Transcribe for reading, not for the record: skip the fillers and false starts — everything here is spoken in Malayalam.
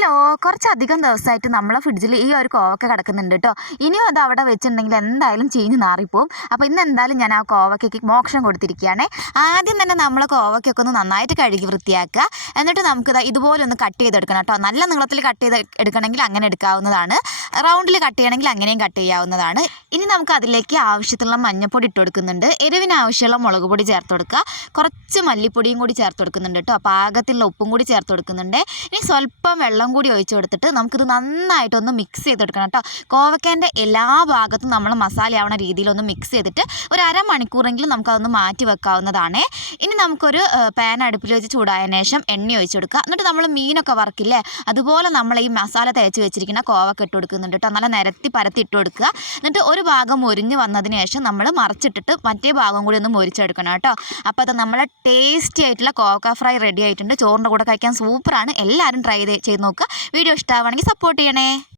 ഹലോ, കുറച്ചധികം ദിവസമായിട്ട് നമ്മളെ ഫ്രിഡ്ജിൽ ഈ ഒരു കോവക്ക കിടക്കുന്നുണ്ട് കേട്ടോ. ഇനിയും അത് അവിടെ വെച്ചിട്ടുണ്ടെങ്കിൽ എന്തായാലും ചീഞ്ഞ് നാറിപ്പോവും. അപ്പോൾ ഇന്ന് എന്തായാലും ഞാൻ ആ കോവക്കയ്ക്ക് മോക്ഷം കൊടുത്തിരിക്കുകയാണ്. ആദ്യം തന്നെ നമ്മൾ കോവയ്ക്കൊക്കെ ഒന്ന് നന്നായിട്ട് കഴുകി വൃത്തിയാക്കുക. എന്നിട്ട് നമുക്ക് ഇതുപോലെ ഒന്ന് കട്ട് ചെയ്തെടുക്കണം കേട്ടോ. നല്ല നീളത്തിൽ കട്ട് ചെയ്ത് എടുക്കണമെങ്കിൽ അങ്ങനെ എടുക്കാവുന്നതാണ്. റൗണ്ടിൽ കട്ട് ചെയ്യണമെങ്കിൽ അങ്ങനെയും കട്ട് ചെയ്യാവുന്നതാണ്. ഇനി നമുക്ക് അതിലേക്ക് ആവശ്യത്തിനുള്ള മഞ്ഞൾപ്പൊടി ഇട്ട് കൊടുക്കുന്നുണ്ട്. എരിവിന് ആവശ്യമുള്ള മുളക് പൊടി ചേർത്ത് കൊടുക്കുക. കുറച്ച് മല്ലിപ്പൊടിയും കൂടി ചേർത്ത് കൊടുക്കുന്നുണ്ട് കേട്ടോ. പാകത്തിലുള്ള ഉപ്പും കൂടി ചേർത്ത് കൊടുക്കുന്നുണ്ട്. ഇനി സ്വല്പം വെള്ളം കൂടി ഒഴിച്ച് കൊടുത്തിട്ട് നമുക്കിത് നന്നായിട്ടൊന്ന് മിക്സ് ചെയ്തെടുക്കണം കേട്ടോ. കോവക്കേൻ്റെ എല്ലാ ഭാഗത്തും നമ്മൾ മസാല ആവണ രീതിയിലൊന്ന് മിക്സ് ചെയ്തിട്ട് ഒരു അരമണിക്കൂറെങ്കിലും നമുക്കതൊന്ന് മാറ്റി വെക്കാവുന്നതാണ്. ഇനി നമുക്കൊരു പാൻ അടുപ്പിൽ വെച്ച് ചൂടായതിനു ശേഷം എണ്ണ ഒഴിച്ച് കൊടുക്കുക. എന്നിട്ട് നമ്മൾ മീനൊക്കെ വറക്കില്ലേ, അതുപോലെ നമ്മൾ ഈ മസാല തേച്ച് വെച്ചിരിക്കുന്ന കോവക്ക ഇട്ട് കൊടുക്കുന്നുണ്ട് കേട്ടോ. നല്ല നിരത്തി പരത്തി ഇട്ട് കൊടുക്കുക. എന്നിട്ട് ഒരു ഭാഗം മൊരിഞ്ഞ് വന്നതിന് ശേഷം നമ്മൾ മറിച്ചിട്ടിട്ട് മറ്റേ ഭാഗം കൂടി ഒന്ന് മൊരിച്ചെടുക്കണം കേട്ടോ. അപ്പോൾ അത് നമ്മളെ ടേസ്റ്റി ആയിട്ടുള്ള കോവക്ക ഫ്രൈ റെഡി ആയിട്ടുണ്ട്. ചോറിൻ്റെ കൂടെ കഴിക്കാൻ സൂപ്പറാണ്. എല്ലാവരും ട്രൈ ചെയ്ത് നോക്കുക. വീഡിയോ ഇഷ്ടമാവുകയാണെങ്കിൽ സപ്പോർട്ട് ചെയ്യണേ.